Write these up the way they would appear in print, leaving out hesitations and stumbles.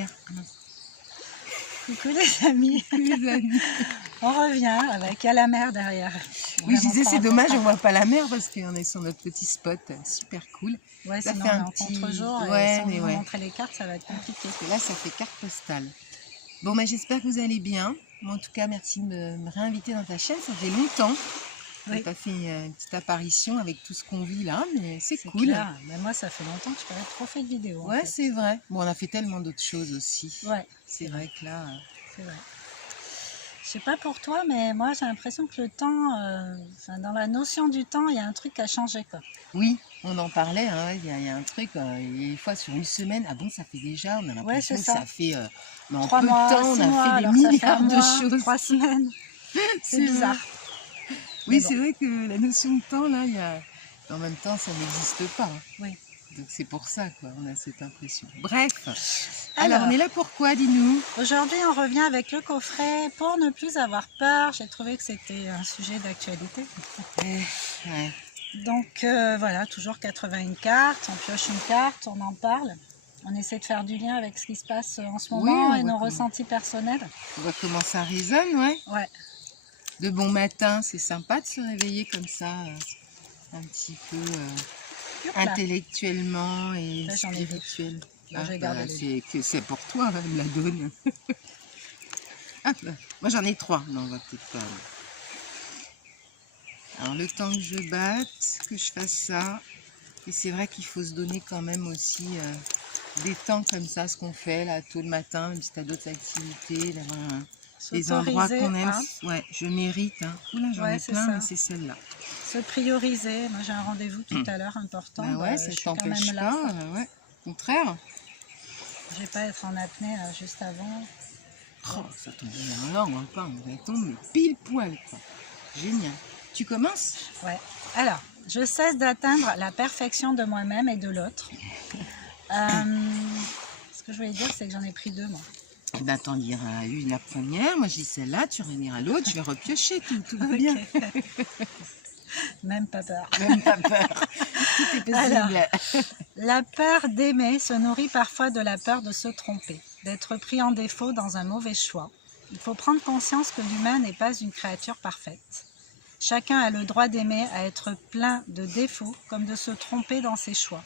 mer. Coucou les amis. Les amis. On revient avec, il y a la mer derrière. Oui, je disais, c'est dommage, on voit pas la mer parce qu'on est sur notre petit spot, super cool. Ouais, Ça sinon fait on est un en petit... contre-jour Ouais, et sans mais vous ouais. montrer les cartes, ça va être compliqué. Et là, ça fait carte postale. Bon, bah, j'espère que vous allez bien. Moi, en tout cas, merci de me réinviter dans ta chaîne. Ça fait longtemps. Oui. J'ai pas fait une petite apparition avec tout ce qu'on vit là, mais c'est cool. Clair. Mais moi, ça fait longtemps que je n'ai pas trop fait de vidéos. Ouais, c'est vrai. Bon, on a fait tellement d'autres choses aussi. Ouais, c'est vrai que là... C'est vrai. Je sais pas pour toi, mais moi j'ai l'impression que le temps, dans la notion du temps, il y a un truc qui a changé, quoi. Oui, on en parlait, hein, il y a un truc, des fois sur une semaine, ah bon, ça fait déjà, on a l'impression que ça fait, mais en 3 peu mois, de temps, on 6 a mois, fait des alors ça fait milliards un de mois, choses. 3 semaines, c'est bizarre. Oui, bon. c'est vrai que la notion de temps, là, en même temps, ça n'existe pas. Hein. Oui. Donc c'est pour ça, quoi, on a cette impression. Bref, alors on est là pour quoi, dis-nous? Aujourd'hui, on revient avec le coffret pour ne plus avoir peur. J'ai trouvé que c'était un sujet d'actualité. Ouais. Donc voilà, toujours 81 cartes, on pioche une carte, on en parle. On essaie de faire du lien avec ce qui se passe en ce moment et nos ressentis personnels. On voit comment ça résonne, ouais. Ouais. De bon matin, c'est sympa de se réveiller comme ça, un petit peu intellectuellement et là, spirituel. Là, c'est pour toi, elle me la donne. Ah, bah, moi j'en ai 3, non, on va peut-être pas. Alors le temps que je batte, que je fasse ça, et c'est vrai qu'il faut se donner quand même aussi des temps comme ça, ce qu'on fait là tôt le matin, même si tu as d'autres activités, d'avoir des endroits qu'on aime. Hein. Ouais, je mérite. Hein. Oula, j'en ai plein, mais c'est celle-là. Se prioriser. Moi j'ai un rendez-vous tout à l'heure important. Bah ouais, ça t'empêche pas. Ouais, au contraire. Je vais pas être en apnée juste avant. Oh, ça tombe bien là, on va pas, on va tomber pile poil quoi. Génial. Tu commences? Ouais. Alors, je cesse d'atteindre la perfection de moi-même et de l'autre. Ce que je voulais dire, c'est que j'en ai pris 2, moi. Eh ben, t'en liras une la première, moi je dis celle-là, tu reliras l'autre, je vais repiocher, tout va bien. Même pas peur. Même pas peur. Tout est possible. Alors, la peur d'aimer se nourrit parfois de la peur de se tromper, d'être pris en défaut dans un mauvais choix. Il faut prendre conscience que l'humain n'est pas une créature parfaite. Chacun a le droit d'aimer, à être plein de défauts, comme de se tromper dans ses choix.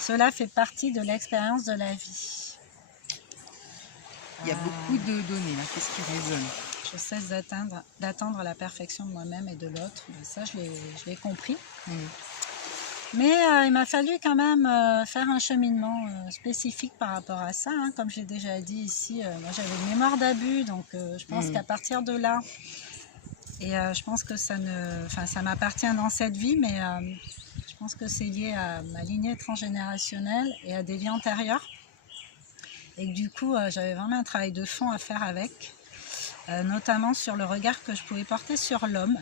Cela fait partie de l'expérience de la vie. Il y a beaucoup de données là, qu'est-ce qui résonne? Je cesse d'attendre la perfection de moi-même et de l'autre. Ça, je l'ai compris. Mais il m'a fallu quand même faire un cheminement spécifique par rapport à ça. Hein. Comme j'ai déjà dit ici, moi j'avais une mémoire d'abus, donc je pense qu'à partir de là, et je pense que ça m'appartient dans cette vie, mais je pense que c'est lié à ma lignée transgénérationnelle et à des vies antérieures. Et que du coup, j'avais vraiment un travail de fond à faire avec, notamment sur le regard que je pouvais porter sur l'homme.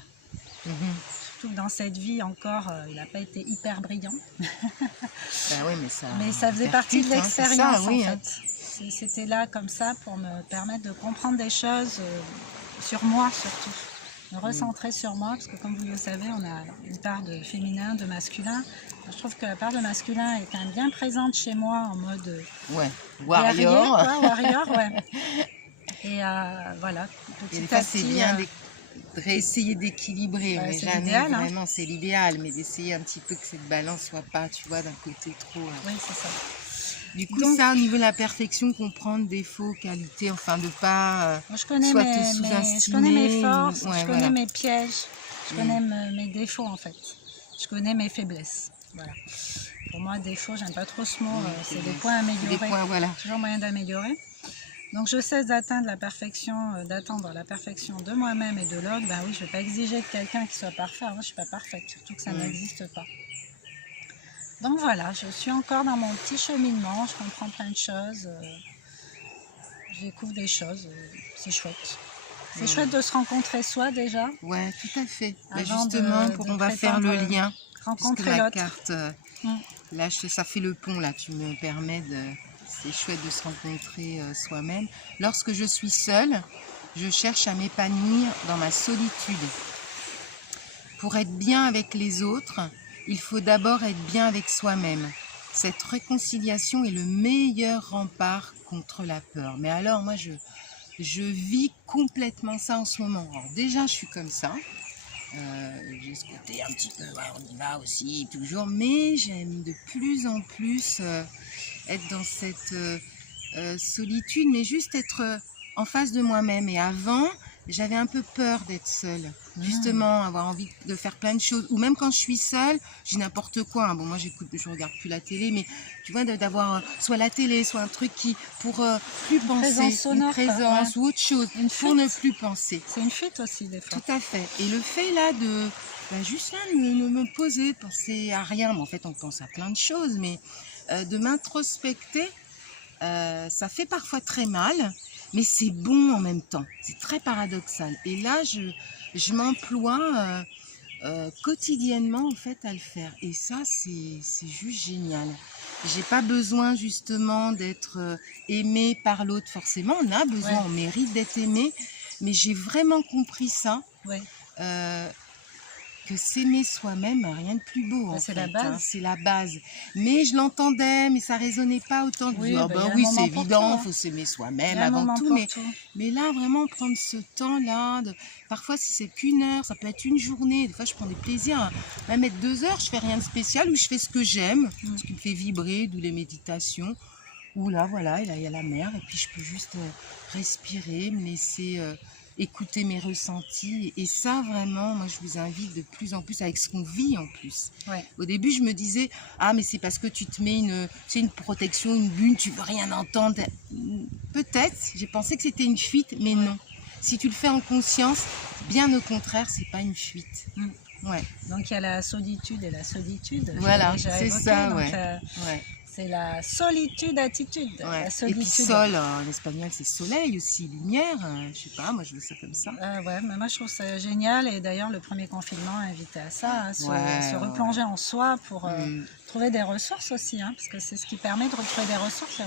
Surtout que dans cette vie encore, il n'a pas été hyper brillant. Ben oui, mais ça faisait partie de l'expérience en fait. C'était là comme ça pour me permettre de comprendre des choses sur moi surtout. Me recentrer sur moi, parce que comme vous le savez, on a une part de féminin, de masculin. Je trouve que la part de masculin est quand même bien présente chez moi en mode warrior. Warrior, ouais. Et voilà, petit à petit. C'est bien de réessayer d'équilibrer, mais jamais vraiment, c'est l'idéal, mais d'essayer un petit peu que cette balance soit pas, tu vois, d'un côté trop. Oui, c'est ça. Du coup, donc, ça, au niveau de la perfection, comprendre défauts, qualités, enfin, de pas je connais je connais mes forces, je connais mes pièges, je connais mes défauts, en fait. Je connais mes faiblesses. Voilà. Pour moi, défaut, j'aime pas trop ce mot, c'est des points à améliorer. Des points, voilà. Toujours moyen d'améliorer. Donc, je cesse d'attendre la perfection de moi-même et de l'autre. Ben oui, je ne vais pas exiger de quelqu'un qui soit parfait. Moi, je ne suis pas parfaite, surtout que ça n'existe pas. Donc voilà, je suis encore dans mon petit cheminement, je comprends plein de choses, je découvre des choses, c'est chouette. C'est chouette de se rencontrer soi déjà. Ouais, tout à fait. Bah justement, on va faire le lien. Rencontrer l'autre. Carte, là, ça fait le pont, là, tu me permets de... C'est chouette de se rencontrer soi-même. Lorsque je suis seule, je cherche à m'épanouir dans ma solitude. Pour être bien avec les autres, il faut d'abord être bien avec soi-même. cette réconciliation est le meilleur rempart contre la peur. Mais alors, moi, je vis complètement ça en ce moment. Alors, déjà, je suis comme ça. J'ai ce côté un petit peu, ouais, on y va aussi, toujours. Mais j'aime de plus en plus être dans cette solitude, mais juste être en face de moi-même. Et avant, j'avais un peu peur d'être seule, justement, avoir envie de faire plein de choses. Ou même quand je suis seule, j'ai n'importe quoi. Hein. Bon, moi, je regarde plus la télé, mais tu vois, d'avoir soit la télé, soit un truc qui, pour plus Une penser, présence sonore, une présence ou autre chose, Une pour ne fuite. plus penser. C'est une fuite aussi, des fois. Tout à fait. Et le fait là de juste là de me poser, de penser à rien, mais en fait on pense à plein de choses, mais de m'introspecter, ça fait parfois très mal, mais c'est bon en même temps. C'est très paradoxal. Et là, je m'emploie quotidiennement en fait à le faire. Et ça, c'est juste génial. J'ai pas besoin justement d'être aimée par l'autre forcément. On a besoin, Ouais. on mérite d'être aimé. Mais j'ai vraiment compris ça. Ouais. Que s'aimer soi-même, rien de plus beau en C'est fait, la base. hein, c'est la base. Mais je l'entendais, mais ça résonnait pas autant. Oui, Ah bah, bah y a un oui, moment c'est pour évident, tout, hein. faut s'aimer Il soi-même y a un avant moment tout. pour tout. Mais là, vraiment prendre ce temps-là, parfois si c'est qu'une heure, ça peut être une journée. Des fois, je prends des plaisirs à même mettre 2 heures, je fais rien de spécial ou je fais ce que j'aime, ce qui me fait vibrer, d'où les méditations. Ou là, voilà, et là, il y a la mer, et puis je peux juste respirer, me laisser écouter mes ressentis. Et ça, vraiment, moi, je vous invite de plus en plus avec ce qu'on vit en plus. Ouais. Au début, je me disais, ah, mais c'est parce que tu te mets une protection, une bulle, tu veux rien entendre. Peut-être, j'ai pensé que c'était une fuite, mais non. Si tu le fais en conscience, bien au contraire, c'est pas une fuite. Ouais. Donc il y a la solitude et la solitude. Voilà, J'ai c'est évoqué, ça, donc, ouais. c'est la solitude attitude. Ouais. La Et solitude. puis sol, en espagnol, c'est soleil aussi, lumière. Je sais pas, moi je veux ça comme ça. Ouais, mais moi je trouve ça génial et d'ailleurs le premier confinement a invité à ça, à se replonger en soi pour trouver des ressources aussi, hein, parce que c'est ce qui permet de retrouver des ressources. Les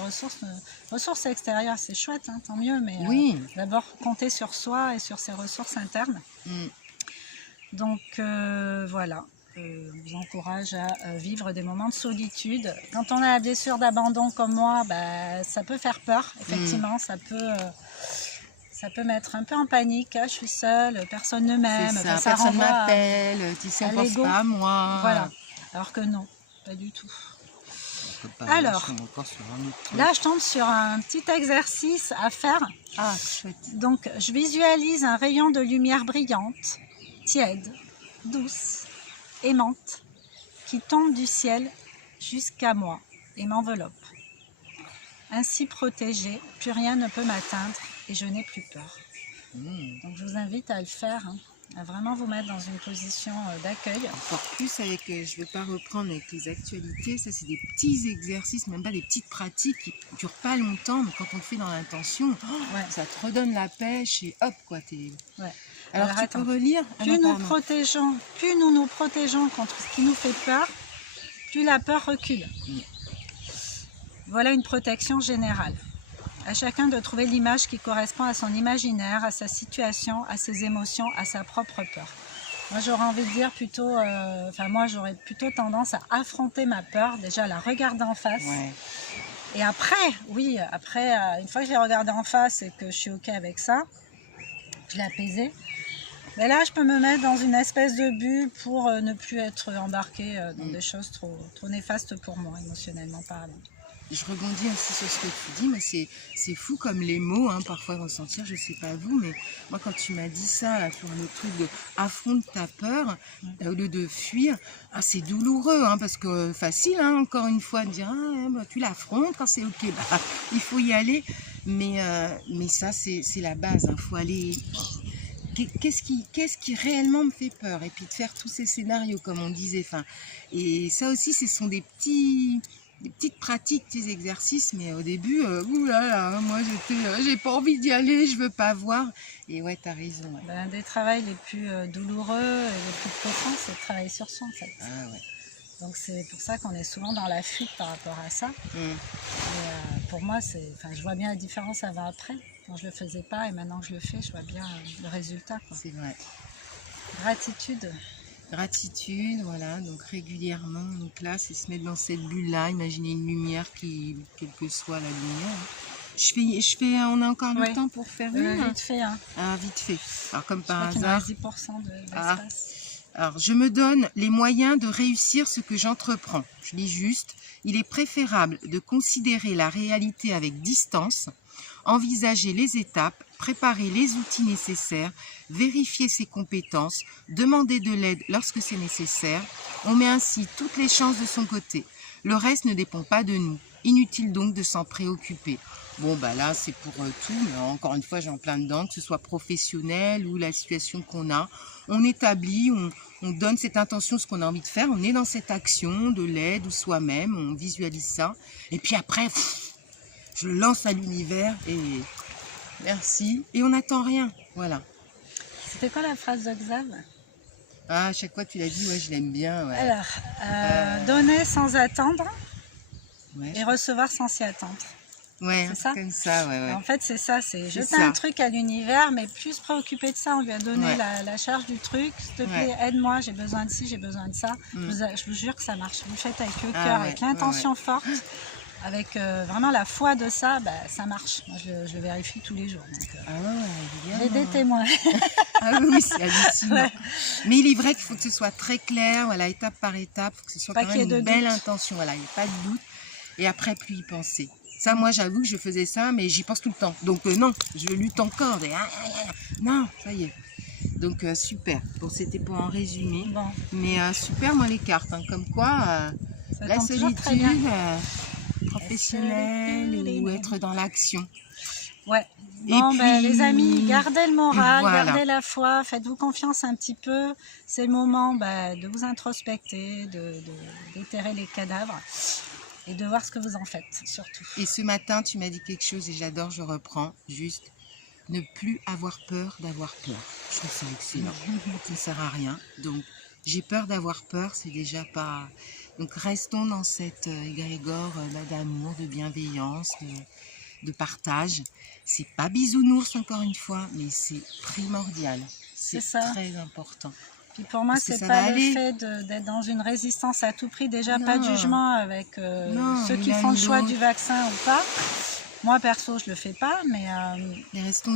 ressources extérieures, c'est chouette, hein, tant mieux, mais d'abord compter sur soi et sur ses ressources internes. Donc voilà. Je vous encourage à vivre des moments de solitude. Quand on a la blessure d'abandon comme moi, bah, ça peut faire peur, effectivement, ça peut mettre un peu en panique. Je suis seule, personne ne m'aime, ça, ça personne renvoie m'appelle, tu sais, on pense pas à moi. Voilà, alors que non, pas du tout. Alors, là je tombe sur un petit exercice à faire. Ah, chouette. Donc je visualise un rayon de lumière brillante, tiède, douce, aimante, qui tombe du ciel jusqu'à moi et m'enveloppe. Ainsi protégée, plus rien ne peut m'atteindre et je n'ai plus peur. Donc je vous invite à le faire, hein, à vraiment vous mettre dans une position d'accueil. Encore plus avec, je ne veux pas reprendre avec les actualités, ça c'est des petits exercices, même pas des petites pratiques qui ne durent pas longtemps, mais quand on le fait dans l'intention, ça te redonne la pêche et hop quoi, t'es... Ouais. Alors tu peux relire. Plus nous nous protégeons contre ce qui nous fait peur, plus la peur recule. Voilà une protection générale. À chacun de trouver l'image qui correspond à son imaginaire, à sa situation, à ses émotions, à sa propre peur. Moi j'aurais envie de dire plutôt, moi j'aurais plutôt tendance à affronter ma peur, déjà à la regarder en face. Ouais. Et après, une fois que je l'ai regardée en face et que je suis ok avec ça, je l'ai apaisée. Mais là, je peux me mettre dans une espèce de bulle pour ne plus être embarquée dans des choses trop néfastes pour moi, émotionnellement parlant. Je rebondis aussi sur ce que tu dis, mais c'est fou comme les mots, hein, parfois ressentir, je sais pas vous, mais moi quand tu m'as dit ça, là, sur le truc de affronte ta peur, au lieu de fuir, c'est douloureux, hein, parce que facile, hein, encore une fois, de dire, tu l'affrontes quand c'est ok, il faut y aller, mais ça c'est la base, il faut aller... Qu'est-ce qui réellement me fait peur? Et puis de faire tous ces scénarios, comme on disait. Et ça aussi, ce sont des petites pratiques, des exercices. Mais au début, moi, j'ai pas envie d'y aller, je veux pas voir. Et ouais, t'as raison. Ouais. Un des travails les plus douloureux et les plus profonds, c'est de travailler sur soi, en fait. Ah ouais. Donc c'est pour ça qu'on est souvent dans la fuite par rapport à ça. Et, pour moi, je vois bien la différence avant-après. Quand je le faisais pas et maintenant que je le fais, je vois bien le résultat. C'est vrai. Gratitude. Gratitude, voilà, donc régulièrement, donc là, c'est se mettre dans cette bulle-là, imaginer une lumière qui, quelle que soit la lumière. On a encore le temps pour faire une vite fait, hein. Ah, vite fait. Alors, comme Je par crois qu'il me hasard. reste 10% d'espace. Alors, je me donne les moyens de réussir ce que j'entreprends. Je lis juste. Il est préférable de considérer la réalité avec distance, envisager les étapes, préparer les outils nécessaires, vérifier ses compétences, demander de l'aide lorsque c'est nécessaire. On met ainsi toutes les chances de son côté. Le reste ne dépend pas de nous. Inutile donc de s'en préoccuper. Bon, bah là, c'est pour tout, mais encore une fois, j'en plein dedans, que ce soit professionnel ou la situation qu'on a. On établit, on donne cette intention, ce qu'on a envie de faire, on est dans cette action de l'aide ou soi-même, on visualise ça. Et puis après, je le lance à l'univers et merci. Et on n'attend rien, voilà. C'était quoi la phrase de Xav? Ah, à chaque fois tu l'as dit, ouais, je l'aime bien. Ouais. Alors, donner sans attendre Ouais, et recevoir sans s'y attendre. ouais, C'est ça comme ça, ouais, ouais. En fait, c'est ça, c'est jeter ça. un truc à l'univers, mais plus se préoccuper de ça. On lui a donné Ouais. la charge du truc. S'il te plaît, aide-moi, j'ai besoin de ci, j'ai besoin de ça. Mm. Je vous jure que ça marche. Vous le faites avec le Ah, cœur, ouais, avec l'intention forte, avec vraiment la foi de ça, bah, ça marche. Moi, je le vérifie tous les jours. Ah ouais, J'ai des témoins. Ah oui, c'est hallucinant. Ouais. Mais il est vrai qu'il faut que ce soit très clair, voilà, étape par étape, il faut que ce soit Pas quand qu'il y même ait une de belle doute. intention, voilà, il n'y a pas de doute. Et après, plus y penser. Ça, moi, j'avoue que je faisais ça, mais j'y pense tout le temps. Donc non, je lutte encore. Non, ça y est. Donc super. Bon, c'était pour en résumer. Bon, Mais super, moi, les cartes. Hein, comme quoi, ça la tombe toujours très bien. solitude professionnelle ou être dans l'action. Ouais. Et Bon, ben, puis, les amis, gardez le moral, voilà. gardez la foi, faites-vous confiance un petit peu. C'est le moment de vous introspecter, d'éterrer les cadavres et de voir ce que vous en faites, surtout. Et ce matin, tu m'as dit quelque chose et j'adore, je reprends. Juste, ne plus avoir peur d'avoir peur. Je trouve ça excellent. Ça ne sert à rien. Donc, j'ai peur d'avoir peur, c'est déjà pas... Donc, restons dans cette égrégore d'amour, de bienveillance, de partage. C'est pas bisounours, encore une fois, mais c'est primordial. C'est ça. très important. Puis pour moi, c'est pas le fait d'être dans une résistance à tout prix. Déjà, pas de jugement avec ceux qui font le choix du vaccin ou pas. Moi, perso, je le fais pas, mais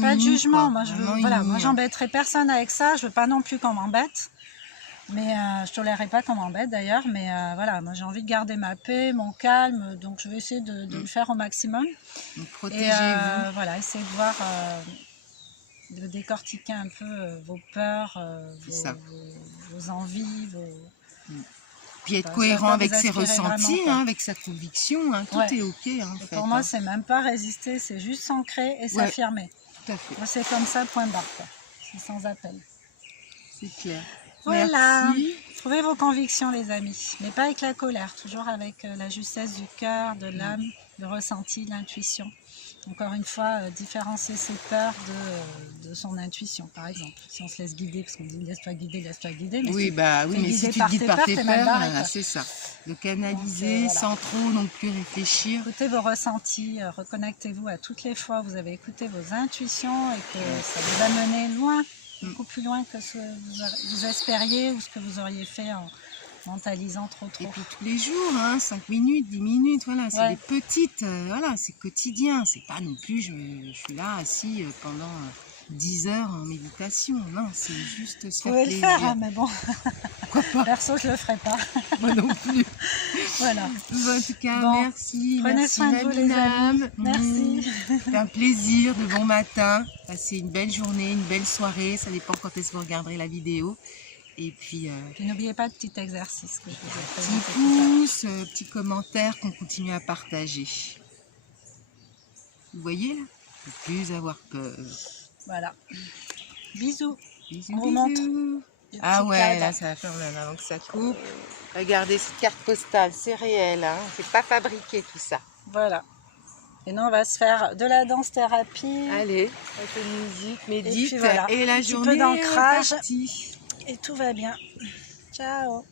pas de jugement. Moi, moi, j'embêterai personne avec ça. Je veux pas non plus qu'on m'embête. Mais je tolérerai pas qu'on m'embête d'ailleurs. Mais voilà, moi, j'ai envie de garder ma paix, mon calme. Donc, je vais essayer de le faire au maximum. Donc, protégez-vous. Voilà, essayer de voir... de décortiquer un peu vos peurs, vos envies, Puis être cohérent avec ses ressentis, hein, avec sa conviction, hein, tout est ok. Hein, en fait, pour moi, c'est même pas résister, c'est juste s'ancrer et s'affirmer. Tout à fait. Moi, c'est comme ça, point barre. C'est sans appel. C'est clair. Voilà. Merci. Trouvez vos convictions, les amis, mais pas avec la colère, toujours avec la justesse du cœur, de l'âme, le ressenti, l'intuition. Encore une fois, différencier ses peurs de son intuition, par exemple. Si on se laisse guider, parce qu'on dit laisse-toi guider, mais oui, mais si tu te guides par tes peurs, c'est ça. De canaliser donc, sans trop non plus réfléchir. Écoutez vos ressentis, reconnectez-vous à toutes les fois où vous avez écouté vos intuitions et que ça vous a mené loin, beaucoup plus loin que ce que vous espériez ou ce que vous auriez fait en mentalisant trop. Et puis tous les jours, hein, 5 minutes, 10 minutes, voilà, c'est des petites, voilà, c'est quotidien. C'est pas non plus, je suis là assis pendant 10 heures en méditation. Non, c'est juste se faire plaisir. Vous pouvez le faire, mais bon, perso, je le ferai pas. Moi non plus. Voilà. En tout cas, merci. Prenez soin de vous, les amis. Merci. C'est un plaisir, de bon matin. Passez une belle journée, une belle soirée. Ça dépend quand est-ce que vous regarderez la vidéo. Et puis n'oubliez pas le petit exercice que je vous ai présenté. Petit pouce, petit commentaire qu'on continue à partager. Vous voyez là? Ne plus avoir peur. Voilà. Bisous. Bisous, On vous montre. Ah ouais, là ça va faire mal avant que ça coupe. Regardez cette carte postale, c'est réel, hein. C'est pas fabriqué tout ça. Voilà. Et nous on va se faire de la danse-thérapie. Allez, avec la musique, médite. Et, puis voilà, et la journée est d'ancrage. partie. Et tout va bien. Ciao.